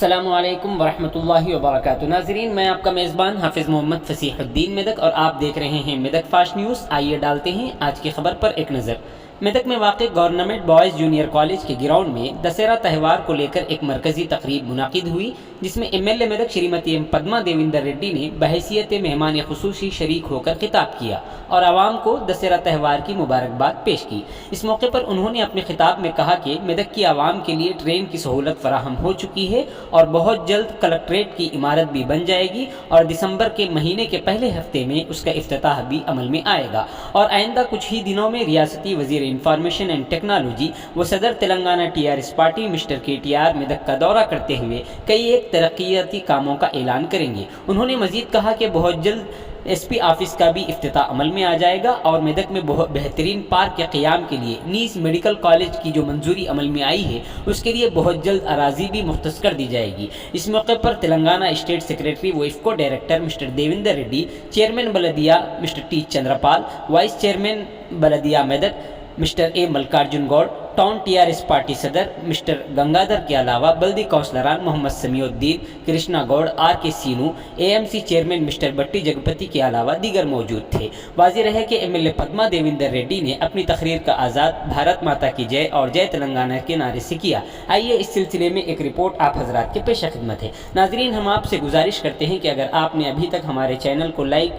अस्सलामुअलैकुम वरहमतुल्लाहि वबरकातुहू। नाज़रीन, मैं आपका मेज़बान हाफिज़ मोहम्मद फसीहुद्दीन मेदक और आप देख रहे हैं मेदक फास्ट न्यूज़। आइए डालते हैं आज की खबर पर एक नज़र। मेदक में वाक़ गवर्नमेंट बॉयज़ जूनियर कॉलेज के ग्राउंड में दशहरा त्यौहार को लेकर एक मरकज़ी तकरीब मुनाकिद हुई, जिसमें एमएलए मेदक श्रीमती एम पद्मा देविंदर रेड्डी ने बहैसियत मेहमान खुसूसी शरीक होकर खिताब किया और आवाम को दशहरा त्यौहार की मुबारकबाद पेश की। इस मौके पर उन्होंने अपने खिताब में कहा कि मेदक की आवाम के लिए ट्रेन की सहूलत फराहम हो चुकी है और बहुत जल्द कलेक्ट्रेट की इमारत भी बन जाएगी और दिसंबर के महीने के पहले हफ्ते में उसका इफ्तिताह भी अमल में आएगा और आइंदा कुछ ही दिनों में रियासती वज़ीर इंफॉर्मेशन एंड टेक्नोलॉजी व सदर Telangana TRS party mister KTR Medak का दौरा करते हुए कई एक तरक्याती कामों का ऐलान करेंगे। उन्होंने मजीद कहा कि बहुत जल्द एसपी ऑफिस का भी इफ्तिताह अमल में आ जाएगा और मेदक में बहुत बेहतरीन पार्क के क़याम के लिए नीस मेडिकल कॉलेज की जो मंजूरी अमल में आई है उसके लिए बहुत जल्द अराजी भी मुख्तस कर दी जाएगी। इस मौके पर तेलंगाना स्टेट सेक्रेटरी व IFFCO director mister Devinder Reddy, chairman बलदिया mister T Chandrapal, vice chairman बलदिया Medak mister A Mallikarjun Goud, town TRS party सदर मिस्टर गंगाधर के अलावा बल्दी कौंसलरान Mohammed Samiuddin, Krishna Goud, R K Seenu, AMC chairman mister Batti Jagapathi के अलावा दीगर मौजूद थे। वाज़ेह रहे कि एमएलए पद्मा देविंदर रेड्डी ने अपनी तकरीर का आज़ाद भारत माता की जय और जय तेलंगाना के नारे से किया। आइए इस सिलसिले में एक रिपोर्ट आप हजरात के पेश खिदमत है। नाजरीन, हम आपसे गुजारिश करते हैं कि अगर आपने अभी तक हमारे चैनल को लाइक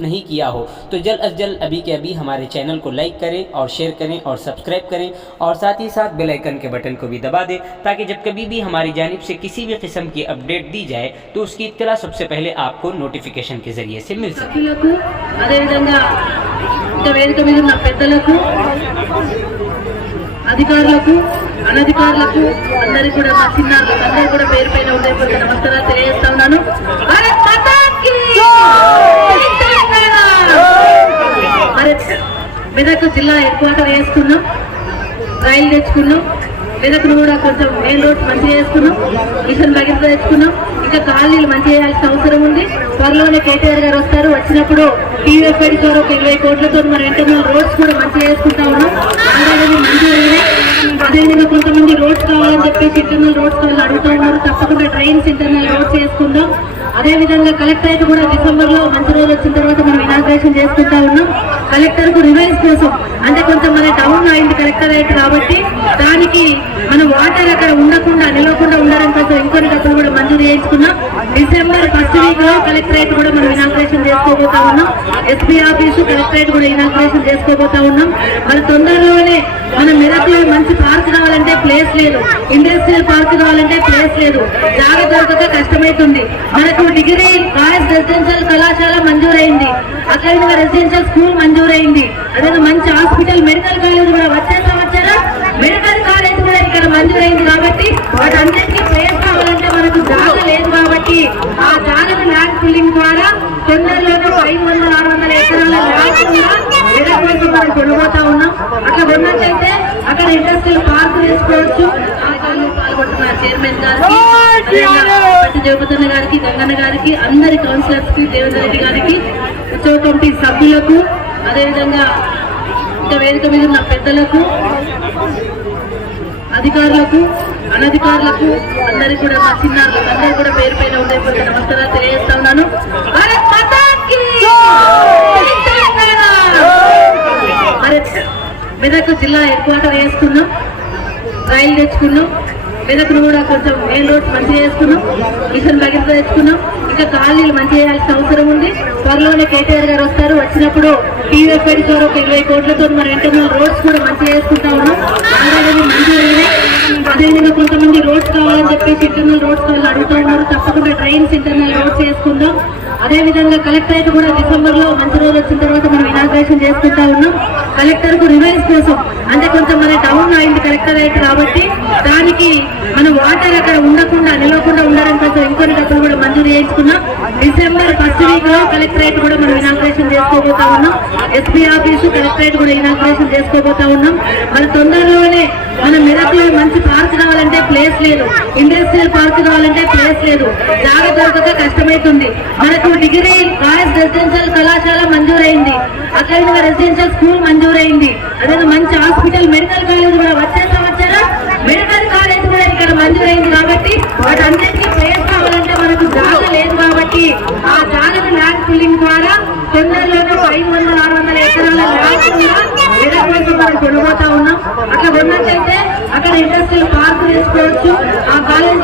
नहीं किया हो तो जल्द अज जल्द अभी के अभी हमारे चैनल को लाइक करें और शेयर करें और सब्सक्राइब करें और साथ ही साथ बेल आइकन के बटन को भी दबा दें ताकि जब कभी भी हमारी जानिब से किसी भी किस्म की अपडेट दी जाए तो उसकी इत्तला सबसे पहले आपको नोटिफिकेशन के जरिए से मिल सके। అధికారులకు అనధికారులకు అందరికీ కూడా మా చిన్నారులకు అందరికీ కూడా పేరు పైన ఉదయపూర్వక నమస్కారాలు తెలియజేస్తా ఉన్నాను। మెదక్ జిల్లా హెడ్ క్వార్టర్ వేసుకున్నాం, రైలు తెచ్చుకున్నాం, మెదక్ను కూడా కొంచెం మెయిన్ రోడ్ మంచిగా చేసుకున్నాం, మిషన్ భగీరథ తెచ్చుకున్నాం, ఇంకా కాలనీలు మంచిగా చేయాల్సిన అవసరం ఉంది। త్వరలోనే కేటీఆర్ గారు వస్తారు, వచ్చినప్పుడు టీవీఎఫ్ఐడి ద్వారా ఒక 20 కోట్లతో మన ఇంటర్నల్ రోడ్స్ కూడా మంచిగా చేసుకుంటా ఉన్నాం। అదేవిధంగా కొంతమంది రోడ్స్ కావాలని చెప్పేసి ఇంటర్నల్ రోడ్స్ కావాలని అడుగుతూ ఉన్నారు, తప్పకుండా ట్రైన్స్ ఇంటర్నల్ రోడ్స్ చేసుకుందాం। అదేవిధంగా కలెక్టరేట్ కూడా డిసెంబర్ లో మంచి రోజు వచ్చిన తర్వాత మనం ఇనాగ్రేషన్ చేసుకుంటా ఉన్నాం। కలెక్టర్ కు రివైజ్ కోసం అంటే కొంచెం మన టౌన్ అయింది కలెక్టరేట్ కాబట్టి దానికి మన వాటర్ అక్కడ ఉండకుండా నిలవకుండా ఉండడం కోసం ఇంకొన్ని డబ్బులు కూడా మంజూరు చేయించుకున్నాం। డిసెంబర్ ఫస్ట్ వీక్ లో కలెక్టరేట్ కూడా మనం ఇనాగ్రేషన్ చేసుకోబోతా ఉన్నాం। ఎస్పీ ఆఫీసు కలెక్టరేట్ కూడా ఇనాగ్రేషన్ చేసుకోబోతా ఉన్నాం। మన తొందరలోనే మన మెదక్ లో మంచి పార్క్ కావాలంటే ప్లేస్ లేదు, ఇండస్ట్రియల్ పార్క్ కావాలంటే ప్లేస్ లేదు, జాగ దొరకక కష్టమైతుంది। మనకు డిగ్రీ బాయ్స్ రెసిడెన్షియల్ కళాశాల మంజూరైంది, అదేవిధంగా రెసిడెన్షియల్ స్కూల్ మంజూరైంది, అదేవిధంగా మంచి హాస్పిటల్ మెడికల్ కాలేజ్ కూడా వచ్చే సంవత్సరం మెడికల్ కాలేజ్ కూడా ఇక్కడ మంజూరైంది కాబట్టి వాటన్నిటికీ ప్లేస్ కావాలంటే మనకు జాగ లేదు కాబట్టి ఆ జాగను ల్యాండ్ ఫిల్లింగ్ ద్వారా తొందరలోనే 500-600 ఎకరాల ల్యాండ్ కూడా కొనబోతా ఉన్నాం। అట్లా కొన్నట్లయితే అక్కడ ఇండస్ట్రియల్ పార్క్ చేసుకోవచ్చు। పాల్గొంటున్న చైర్మన్ గారికి, పట్టి జగపతన్న గారికి, గంగన్న గారికి, అందరి కౌన్సిలర్స్ కి, దేవేంద్ర రెడ్డి గారికి, ఉత్సవ కమిటీ సభ్యులకు, అదేవిధంగా ఇంకా వేదిక మీద ఉన్న పెద్దలకు, అధికారులకు అనధికారులకు అందరికీ కూడా మా చిన్నారులకు అందరికీ కూడా పేరు పైన ఉదయపూర్వక నమస్కారాలు తెలియజేస్తా ఉన్నాను। మెదక్ జిల్లా హెడ్ క్వార్టర్ వేసుకున్నాం, రైలు తెచ్చుకున్నాం, మెదక్ను కూడా కొంచెం మెయిన్ రోడ్ మంచిగా చేసుకున్నాం, మిషన్ భగీరథ తెచ్చుకున్నాం, ఇంకా కాలనీలు మంచిగా చేయాల్సిన అవసరం ఉంది। త్వరలోనే కేటీఆర్ గారు వస్తారు, వచ్చినప్పుడు టీవీఎఫ్ఐడి ద్వారా ఒక 20 కోట్లతో మన ఇంటర్నల్ రోడ్స్ కూడా మంచిగా చేసుకుంటా ఉన్నాం। అదేవిధంగా కొంతమంది రోడ్స్ కావాలని చెప్పేసి ఇంటర్నల్ రోడ్స్ కావాలని అడుగుతూ ఉన్నారు, తప్పకుండా ట్రైన్స్ ఇంటర్నల్ రోడ్స్ చేసుకుందాం। అదేవిధంగా కలెక్టరేట్ కూడా డిసెంబర్ లో మంచి రోజు వచ్చిన తర్వాత మనం ఇనాగ్రేషన్ చేసుకుంటా ఉన్నాం। కలెక్టర్ కు రివైజ్ కోసం అంటే కొంచెం మన టౌన్ అయింది కలెక్టరేట్ కాబట్టి దానికి మన వాటర్ అక్కడ ఉండకుండా నిలవకుండా ఉండడం కోసం ఇంకొన్ని డబ్బులు కూడా మంజూరు చేయించుకున్నాం। డిసెంబర్ ఫస్ట్ వీక్ లో కలెక్టరేట్ కూడా మనం ఇనాగ్రేషన్ చేసుకోబోతా ఉన్నాం। ఎస్పీ ఆఫీసు కలెక్టరేట్ కూడా ఇనాగ్రేషన్ చేసుకోబోతా ఉన్నాం। మన తొందరలోనే మన మెదక్ లో మంచి పార్క్ కావాలంటే ప్లేస్ లేదు, ఇండస్ట్రియల్ పార్క్ కావాలంటే ప్లేస్ లేదు, జాగ దొరకక కష్టమైతుంది। మనకు డిగ్రీ బాయ్స్ రెసిడెన్షియల్ కళాశాల మంజూరైంది, అదేవిధంగా రెసిడెన్షియల్ స్కూల్ మంజూరైంది, అదేవిధంగా మంచి హాస్పిటల్ మెడికల్ కాలేజ్ కూడా వచ్చే సంవత్సరం మెడికల్ కాలేజ్ కూడా ఇక్కడ మంజూరైంది కాబట్టి వాటన్నిటికీ ప్లేస్ కావాలంటే మనకు జాగ లేదు కాబట్టి ఆ జాగను ల్యాండ్ ఫిల్లింగ్ ద్వారా తొందరలోనే 500-600 ఎకరాల ల్యాండ్ కూడా ఎడపైకి మనం కొనబోతా ఉన్నాం. అట్లా కొన్నట్టయితే అక్కడ ఇండస్ట్రియల్ పార్క్ తీసుకోవచ్చు. ఆ కాలేజీ